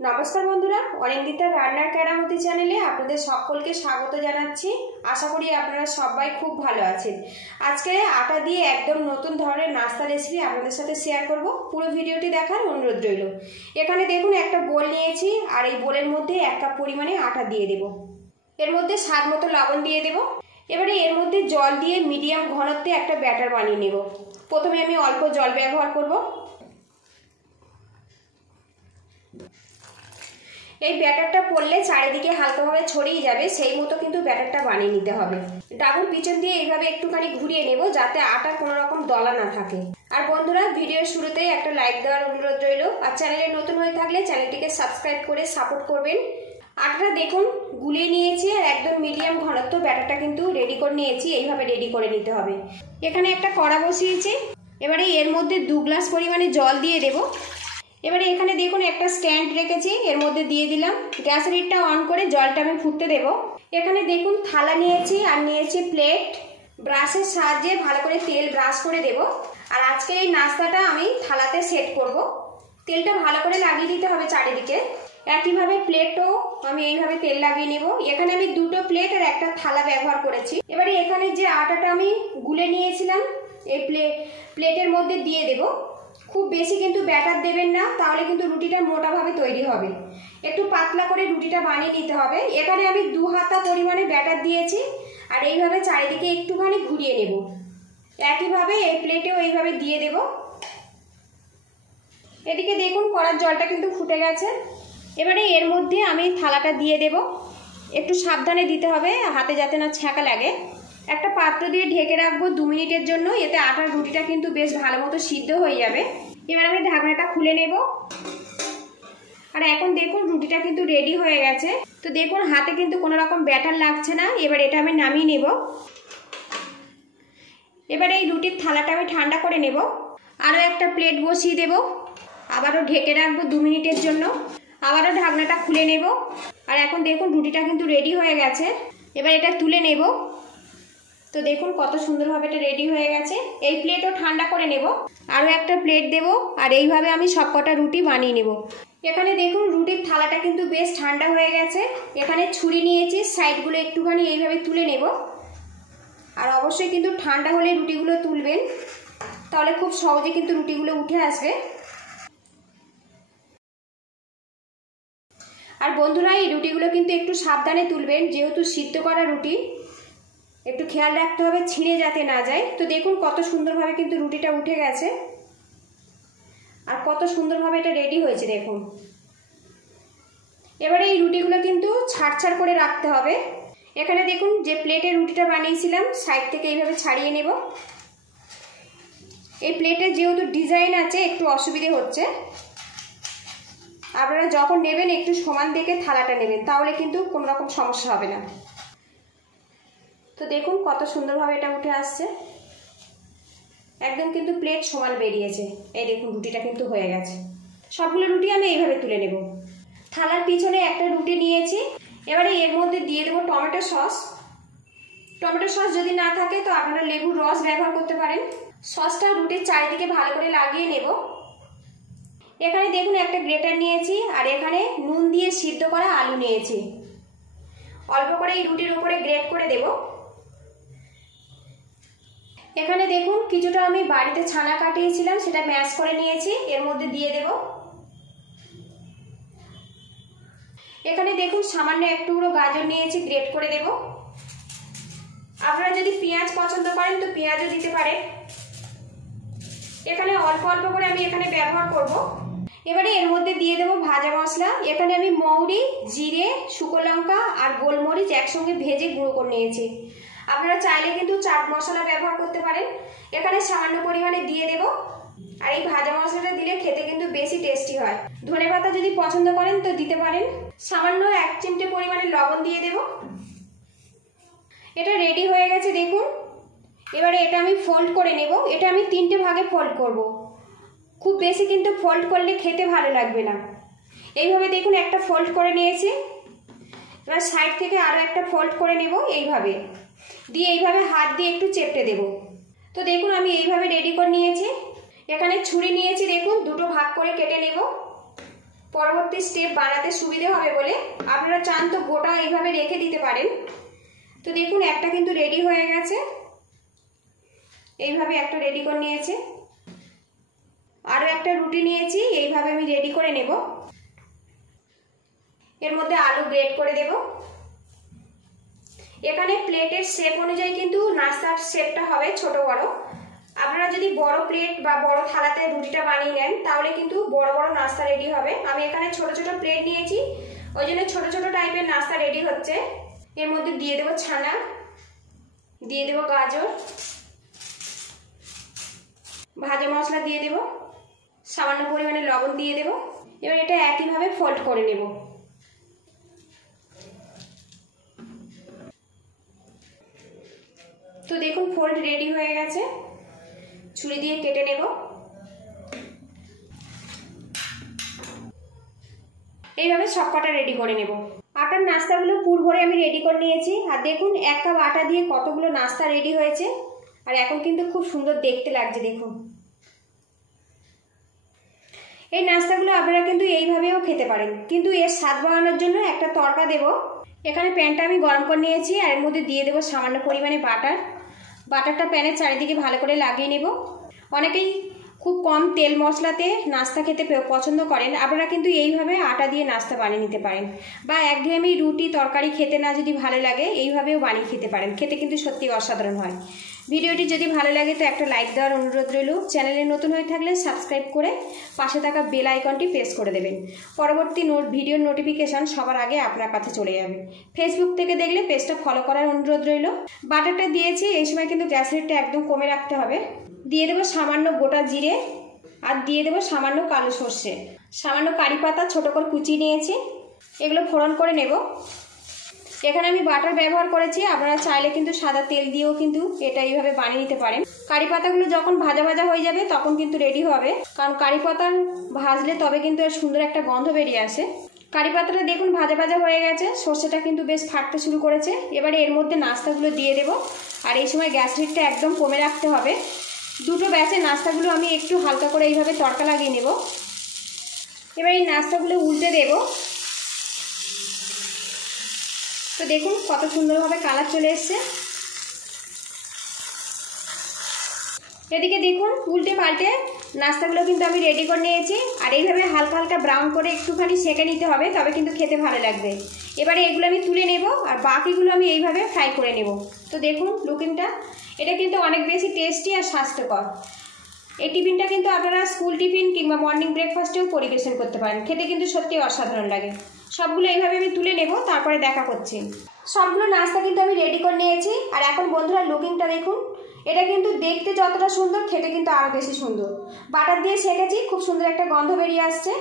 নমস্কার বন্ধুরা, অনিন্দিতা রান্নার কেরামতি চ্যানেলে আপনাদের সকলকে স্বাগত জানাচ্ছি। আশা করি আপনারা সবাই খুব ভালো আছেন। আজকে আটা দিয়ে একদম নতুন ধরনের নাস্তা রেসিপি আপনাদের সাথে শেয়ার করব। পুরো ভিডিওটি দেখার অনুরোধ রইল। এখানে দেখুন একটা বোল নিয়েছি, আর এই বোলের মধ্যে 1 কাপ পরিমাণে আটা দিয়ে দেব। এর মধ্যে স্বাদ মতো লবণ দিয়ে দেব। এবারে এর মধ্যে জল দিয়ে মিডিয়াম ঘনত্বে একটা ব্যাটার বানিয়ে নেব। প্রথমে আমি অল্প জল ব্যবহার করব। এই ব্যাটারটা পড়লে চারিদিকে হালকাভাবে ছড়িয়ে যাবে, সেই মতো কিন্তু ব্যাটারটা বানিয়ে নিতে হবে। ডাবল পিছন দিয়ে এইভাবে একটুখানি ঘুরিয়ে নেব, যাতে আটার কোনো রকম দলা না থাকে। আর বন্ধুরা, ভিডিওর শুরুতেই একটা লাইক দেওয়ার অনুরোধ রইল। আর চ্যানেলে নতুন হয়ে থাকলে চ্যানেলটিকে সাবস্ক্রাইব করে সাপোর্ট করবেন। আটাটা দেখুন গুলিয়ে নিয়েছি, আর একদম মিডিয়াম ঘনত্ব ব্যাটারটা কিন্তু রেডি করে নিয়েছি। এইভাবে রেডি করে নিতে হবে। এখানে একটা কড়া বসিয়েছি। এবারে এর মধ্যে 2 গ্লাস পরিমাণে জল দিয়ে দেব। এবারে এখানে দেখুন একটা স্ট্যান্ড রেখেছি, এর মধ্যে দিয়ে দিলাম। গ্যাসের হিটটা অন করে জলটা আমি ফুটতে দেব। এখানে দেখুন থালা নিয়েছি, আর নিয়েছি প্লেট। ব্রাশের সাহায্যে ভালো করে তেল ব্রাশ করে দেব। আর আজকের এই নাস্তাটা আমি থালাতে সেট করব। তেলটা ভালো করে লাগিয়ে দিতে হবে চারিদিকে। একইভাবে প্লেটও আমি এইভাবে তেল লাগিয়ে নেব। এখানে আমি 2টো প্লেট আর একটা থালা ব্যবহার করেছি। এবারে এখানে যে আটাটা আমি গুলে নিয়েছিলাম এই প্লেটের মধ্যে দিয়ে দেব। খুব বেশি কিন্তু ব্যাটার দেবেন না, তাহলে কিন্তু রুটিটা মোটাভাবে তৈরি হবে। একটু পাতলা করে রুটিটা বানিয়ে নিতে হবে। এখানে আমি 2 হাতা পরিমাণে ব্যাটার দিয়েছি, আর এইভাবে চারিদিকে একটুখানি ঘুরিয়ে নেব। একইভাবে এই প্লেটেও এইভাবে দিয়ে দেব। এদিকে দেখুন কড়ার জলটা কিন্তু ফুটে গেছে। এবারে এর মধ্যে আমি থালাটা দিয়ে দেব। একটু সাবধানে দিতে হবে, হাতে যাতে না ছ্যাঁকা লাগে। একটা পাত্র দিয়ে ঢেকে রাখবো 2 মিনিটের জন্য। এতে আটার রুটিটা কিন্তু বেশ ভালো মতো সিদ্ধ হয়ে যাবে। এবার আমি ঢাকনাটা খুলে নেব। আর এখন দেখুন রুটিটা কিন্তু রেডি হয়ে গেছে। তো দেখুন হাতে কিন্তু কোনো রকম ব্যাটার লাগছে না। এবার এটা আমি নামিয়ে নেব। এবার এই রুটির থালাটা আমি ঠান্ডা করে নেব। আরও একটা প্লেট বসিয়ে দেব। আবারও ঢেকে রাখবো 2 মিনিটের জন্য। আবারও ঢাকনাটা খুলে নেব। আর এখন দেখুন রুটিটা কিন্তু রেডি হয়ে গেছে। এবার এটা তুলে নেব। তো দেখুন কত সুন্দরভাবে এটা রেডি হয়ে গেছে। এই প্লেটও ঠান্ডা করে নেব। আরও একটা প্লেট দেব, আর এইভাবে আমি সবকটা রুটি বানিয়ে নেব। এখানে দেখুন রুটির থালাটা কিন্তু বেশ ঠান্ডা হয়ে গেছে। এখানে ছুরি নিয়েছি, সাইডগুলো একটুখানি এইভাবে তুলে নেব। আর অবশ্যই কিন্তু ঠান্ডা হলে রুটিগুলো তুলবেন, তাহলে খুব সহজে কিন্তু রুটিগুলো উঠে আসবে। আর বন্ধুরা, এই রুটিগুলো কিন্তু একটু সাবধানে তুলবেন, যেহেতু সিদ্ধ করা রুটি। একটু খেয়াল রাখতে হবে ছিঁড়ে যাতে না যায়। তো দেখুন কত সুন্দরভাবে কিন্তু রুটিটা উঠে গেছে, আর কত সুন্দরভাবে এটা রেডি হয়েছে দেখুন। এবারে এই রুটিগুলো কিন্তু ছাড় করে রাখতে হবে। এখানে দেখুন যে প্লেটে রুটিটা বানিয়েছিলাম, সাইড থেকে এইভাবে ছাড়িয়ে নেব। এই প্লেটের যেহেতু ডিজাইন আছে একটু অসুবিধে হচ্ছে। আপনারা যখন নেবেন একটু সমান দেখে থালাটা নেবেন, তাহলে কিন্তু কোনো রকম সমস্যা হবে না। তো দেখুন কত সুন্দরভাবে এটা উঠে আসছে। একদম কিন্তু প্লেট সমান বেরিয়েছে। এই দেখুন রুটিটা কিন্তু হয়ে গেছে। সবগুলো রুটি আমি এইভাবে তুলে নেব। থালার পিছনে একটা রুটি নিয়েছি। এবারে এর মধ্যে দিয়ে দেবো টমেটো সস। টমেটো সস যদি না থাকে তো আপনারা লেবুর রস ব্যবহার করতে পারেন। সসটা রুটির চারিদিকে ভালো করে লাগিয়ে নেব। এখানে দেখুন একটা গ্রেটার নিয়েছি, আর এখানে নুন দিয়ে সিদ্ধ করা আলু নিয়েছি। অল্প করে এই রুটির উপরে গ্রেট করে দেব। এখানে দেখুন কিছুটা আমি বাড়িতে ছানা কাটিয়েছিলাম, সেটা ম্যাশ করে নিয়েছি, এর মধ্যে দিয়ে দেব। এখানে দেখুন সামান্য একটু গাজর নিয়েছি, গ্রেট করে দেব। আপনারা যদি পেঁয়াজ পছন্দ করেন তো পেঁয়াজও দিতে পারেন। এখানে অল্প অল্প করে আমি এখানে ব্যবহার করব। এবারে এর মধ্যে দিয়ে দেব ভাজা মশলা। এখানে আমি মৌরি, জিরে, শুকনো লঙ্কা আর গোলমরিচ একসঙ্গে ভেজে গুঁড়ো করে নিয়েছি। আপনারা চাইলে কিন্তু চাট মশলা ব্যবহার করতে পারেন। এখানে সামান্য পরিমাণে দিয়ে দেব। আর এই ভাজা মশলাটা দিলে খেতে কিন্তু বেশি টেস্টি হয়। ধনেপাতা যদি পছন্দ করেন তো দিতে পারেন। সামান্য 1 চিমটে পরিমাণে লবণ দিয়ে দেব। এটা রেডি হয়ে গেছে দেখুন। এবারে এটা আমি ফোল্ড করে নেব। এটা আমি 3টে ভাগে ফোল্ড করব। খুব বেশি কিন্তু ফোল্ড করলে খেতে ভালো লাগবে না। এইভাবে দেখুন একটা ফোল্ড করে নিয়েছি। এবার সাইড থেকে আরও একটা ফোল্ড করে নেব এইভাবে দিয়ে, এইভাবে হাত দিয়ে একটু চেপটে দেব। তো দেখুন আমি এইভাবে রেডি করে নিয়েছি। এখানে ছুরি নিয়েছি, দেখুন 2টো ভাগ করে কেটে নেব। পরবর্তী স্টেপ বানাতে সুবিধে হবে বলে আপনারা চান তো গোটা এইভাবে রেখে দিতে পারেন। তো দেখুন একটা কিন্তু রেডি হয়ে গেছে, এইভাবে একটা রেডি করে নিয়েছে। আরও একটা রুটি নিয়েছি, এইভাবে আমি রেডি করে নেব। এর মধ্যে আলু গ্রেট করে দেব। এখানে প্লেটের শেপ অনুযায়ী কিন্তু নাস্তার শেপটা হবে ছোট বড়। আপনারা যদি বড় প্লেট বা বড় থালাতে রুটিটা বানিয়ে নেন তাহলে কিন্তু বড় বড় নাস্তা রেডি হবে। আমি এখানে ছোট ছোট প্লেট নিয়েছি, ওই জন্য ছোট ছোট টাইপের নাস্তা রেডি হচ্ছে। এর মধ্যে দিয়ে দেবো ছানা, দিয়ে দেবো গাজর, ভাজা মশলা দিয়ে দেব, সামান্য পরিমাণে লবণ দিয়ে দেব। এবার এটা একইভাবে ফোল্ড করে নেব। তো দেখুন ফোল্ড রেডি হয়ে গেছে, ছুরি দিয়ে কেটে নেব। এইভাবে সবকটা রেডি করে নেব। আটার নাস্তাগুলো পুর ভরে আমি রেডি করে নিয়েছি। আর দেখুন 1 কাপ আটা দিয়ে কতগুলো নাস্তা রেডি হয়েছে। আর এখন কিন্তু খুব সুন্দর দেখতে লাগছে দেখুন। এই নাস্তাগুলো আপনারা কিন্তু এইভাবেও খেতে পারেন, কিন্তু এর স্বাদ বাড়ানোর জন্য একটা তড়কা দেব। এখানে প্যানটা আমি গরম করে নিয়েছি, আর এর মধ্যে দিয়ে দেবো সামান্য পরিমাণে বাটার। বাটারটা প্যানের চারিদিকে ভালো করে লাগিয়ে নেব। অনেকেই খুব কম তেল মশলাতে নাস্তা খেতে পছন্দ করেন, আপনারা কিন্তু এইভাবে আটা দিয়ে নাস্তা বানিয়ে নিতে পারেন। বা একঘেয়েমি রুটি তরকারি খেতে না যদি ভালো লাগে এইভাবেও বানিয়ে খেতে পারেন, খেতে কিন্তু সত্যি অসাধারণ হয়। ভিডিওটি যদি ভালো লাগে তো একটা লাইক দেওয়ার অনুরোধ রইল। চ্যানেলে নতুন হয়ে থাকলে সাবস্ক্রাইব করে পাশে থাকা বেল আইকনটি প্রেস করে দেবেন। পরবর্তী ভিডিওর নোটিফিকেশান সবার আগে আপনার কাছে চলে যাবে। ফেসবুক থেকে দেখলে পেজটা ফলো করার অনুরোধ রইল। বাটারটা দিয়েছি, এই সময় কিন্তু গ্যাস রেটটা একদম কমে রাখতে হবে। দিয়ে দেবো সামান্য গোটা জিরে, আর দিয়ে দেবো সামান্য কালো সর্ষে, সামান্য কারি পাতা ছোট করে কুচিয়ে নিয়েছি। এগুলো ফোড়ন করে নেব। এখানে আমি বাটার ব্যবহার করেছি, আপনারা চাইলে কিন্তু সাদা তেল দিয়েও কিন্তু এটা এইভাবে বানিয়ে নিতে পারেন। কারি পাতাগুলো যখন ভাজা ভাজা হয়ে যাবে তখন কিন্তু রেডি হবে, কারণ কারি পাতা ভাজলে তবে কিন্তু এর সুন্দর একটা গন্ধ বেরিয়ে আসে। কারি পাতাটা দেখুন ভাজা ভাজা হয়ে গেছে, সর্ষেটা কিন্তু বেশ ফাটতে শুরু করেছে। এবারে এর মধ্যে নাস্তাগুলো দিয়ে দেব, আর এই সময় গ্যাস হিটটা একদম কমে রাখতে হবে। দুটো ব্যাচে নাস্তাগুলো আমি একটু হালকা করে এইভাবে তড়কা লাগিয়ে নেব। এবার এই নাস্তাগুলো উল্টে দেব। তো দেখুন কত সুন্দরভাবে কালার চলে এসছে। এদিকে দেখুন উল্টে পাল্টে নাস্তাগুলো কিন্তু আমি রেডি করে নিয়েছি। আর এইভাবে হালকা হালকা ব্রাউন করে একটুখানি সেঁকে নিতে হবে, তবে কিন্তু খেতে ভালো লাগবে। এবারে এগুলো আমি তুলে নেব, আর বাকিগুলো আমি এইভাবে ফ্রাই করে নেব। তো দেখুন লুকিংটা, এটা কিন্তু অনেক বেশি টেস্টি আর স্বাস্থ্যকর। এই টিফিনটা কিন্তু আপনারা স্কুল টিফিন কিংবা মর্নিং ব্রেকফাস্টেও পরিবেশন করতে পারেন, খেতে কিন্তু সত্যি অসাধারণ লাগে। সবগুলো এইভাবে আমি তুলে নেব, তারপরে দেখা করছি। সবগুলো নাস্তা কিন্তু আমি রেডি করে নিয়েছি। আর এখন বন্ধুরা লুকিংটা দেখুন, এটা কিন্তু দেখতে যতটা সুন্দর খেতে কিন্তু আরও বেশি সুন্দর। বাটার দিয়ে সেঁকেছি, খুব সুন্দর একটা গন্ধ বেরিয়ে আসছে।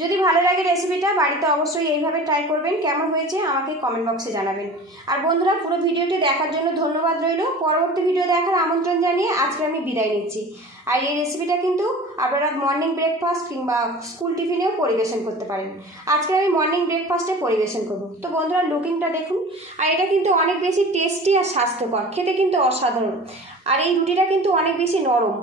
যদি ভালো লাগে রেসিপিটা বাড়িতে অবশ্যই এইভাবে ট্রাই করবেন। কেমন হয়েছে আমাকে কমেন্ট বক্সে জানাবেন। আর বন্ধুরা পুরো ভিডিওটি দেখার জন্য ধন্যবাদ রইল। পরবর্তী ভিডিও দেখার আমন্ত্রণ জানিয়ে আজকে আমি বিদায় নিচ্ছি। আর এই রেসিপিটা কিন্তু আপনারা মর্নিং ব্রেকফাস্ট কিংবা স্কুল টিফিনেও পরিবেশন করতে পারেন। আজকে আমি মর্নিং ব্রেকফাস্টে পরিবেশন করব। তো বন্ধুরা লুকিংটা দেখুন, আর এটা কিন্তু অনেক বেশি টেস্টি আর স্বাস্থ্যকর, খেতে কিন্তু অসাধারণ। আর এই রুটিটা কিন্তু অনেক বেশি নরম।